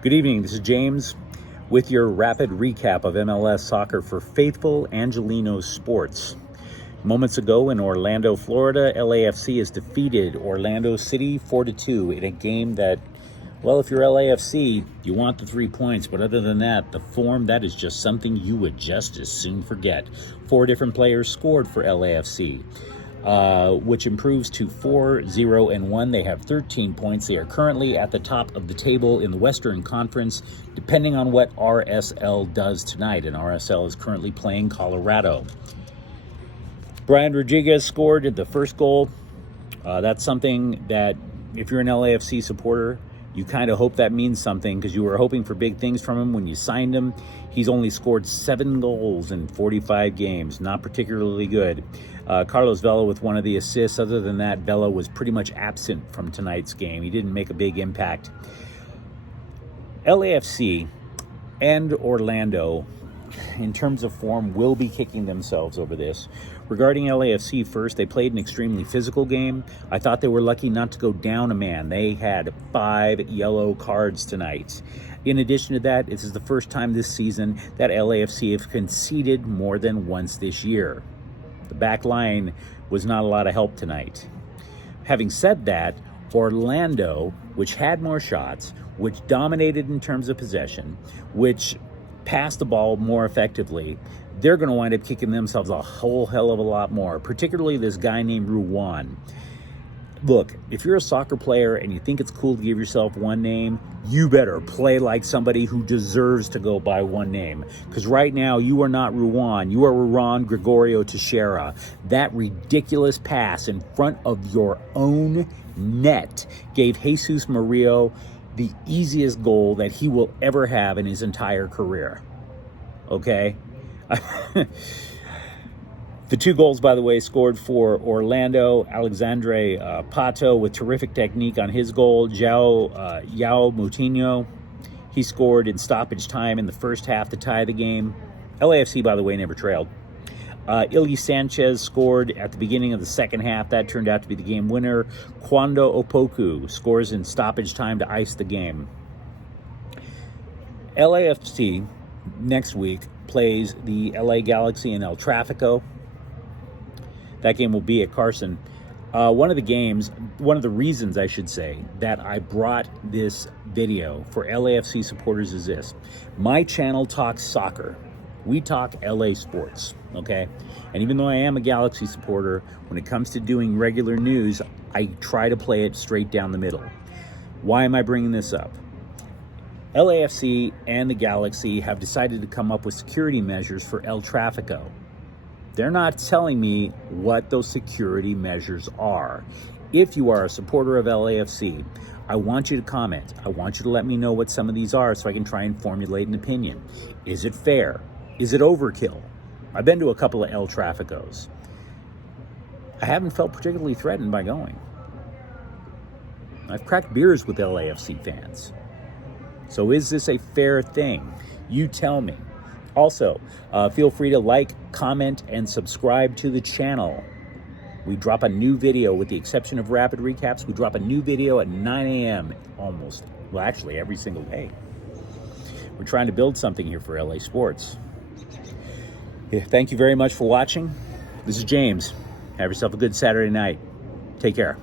Good evening, this is James with your rapid recap of MLS soccer for faithful Angelenos sports. Moments ago in Orlando, Florida, LAFC has defeated Orlando City 4-2 in a game that, well, if you're LAFC, you want the 3 points, but other than that, the form, that is just something you would just as soon forget. 4 different players scored for LAFC. Which improves to 4-0-1. They have 13 points. They are currently at the top of the table in the Western Conference, depending on what RSL does tonight. And RSL is currently playing Colorado. Brian Rodriguez scored the first goal. That's something that, if you're an LAFC supporter, you kind of hope that means something because you were hoping for big things from him when you signed him. He's only scored 7 goals in 45 games. Not particularly good. Carlos Vela with one of the assists. Other than that, Vela was pretty much absent from tonight's game. He didn't make a big impact. LAFC and Orlando, in terms of form, will be kicking themselves over this. Regarding LAFC first, they played an extremely physical game. I thought they were lucky not to go down a man. They had 5 yellow cards tonight. In addition to that, this is the first time this season that LAFC have conceded more than once this year. The back line was not a lot of help tonight. Having said that, Orlando, which had more shots, which dominated in terms of possession, which passed the ball more effectively, they're going to wind up kicking themselves a whole hell of a lot more, particularly this guy named Ruan. Look, if you're a soccer player and you think it's cool to give yourself one name, you better play like somebody who deserves to go by one name. Because right now, you are not Ruan. You are Ruan Gregorio Teixeira. That ridiculous pass in front of your own net gave Jesus Murillo the easiest goal that he will ever have in his entire career. Okay? The 2 goals, by the way, scored for Orlando. Alexandre Pato with terrific technique on his goal. Yao Moutinho, he scored in stoppage time in the first half to tie the game. LAFC, by the way, never trailed. Ili Sanchez scored at the beginning of the second half. That turned out to be the game winner. Kwando Opoku scores in stoppage time to ice the game. LAFC next week plays the LA Galaxy in El Tráfico. That game will be at Carson. One of the reasons, I should say, that I brought this video for LAFC supporters is this. My channel talks soccer. We talk LA sports, okay? And even though I am a Galaxy supporter, when it comes to doing regular news, I try to play it straight down the middle. Why am I bringing this up? LAFC and the Galaxy have decided to come up with security measures for El Tráfico. They're not telling me what those security measures are. If you are a supporter of LAFC, I want you to comment. I want you to let me know what some of these are so I can try and formulate an opinion. Is it fair? Is it overkill? I've been to a couple of El Tráficos. I haven't felt particularly threatened by going. I've cracked beers with LAFC fans. So is this a fair thing? You tell me. Also, feel free to like, comment, and subscribe to the channel. We drop a new video, with the exception of rapid recaps. We drop a new video at 9 a.m. almost. Well, actually, every single day. We're trying to build something here for LA Sports. Thank you very much for watching. This is James. Have yourself a good Saturday night. Take care.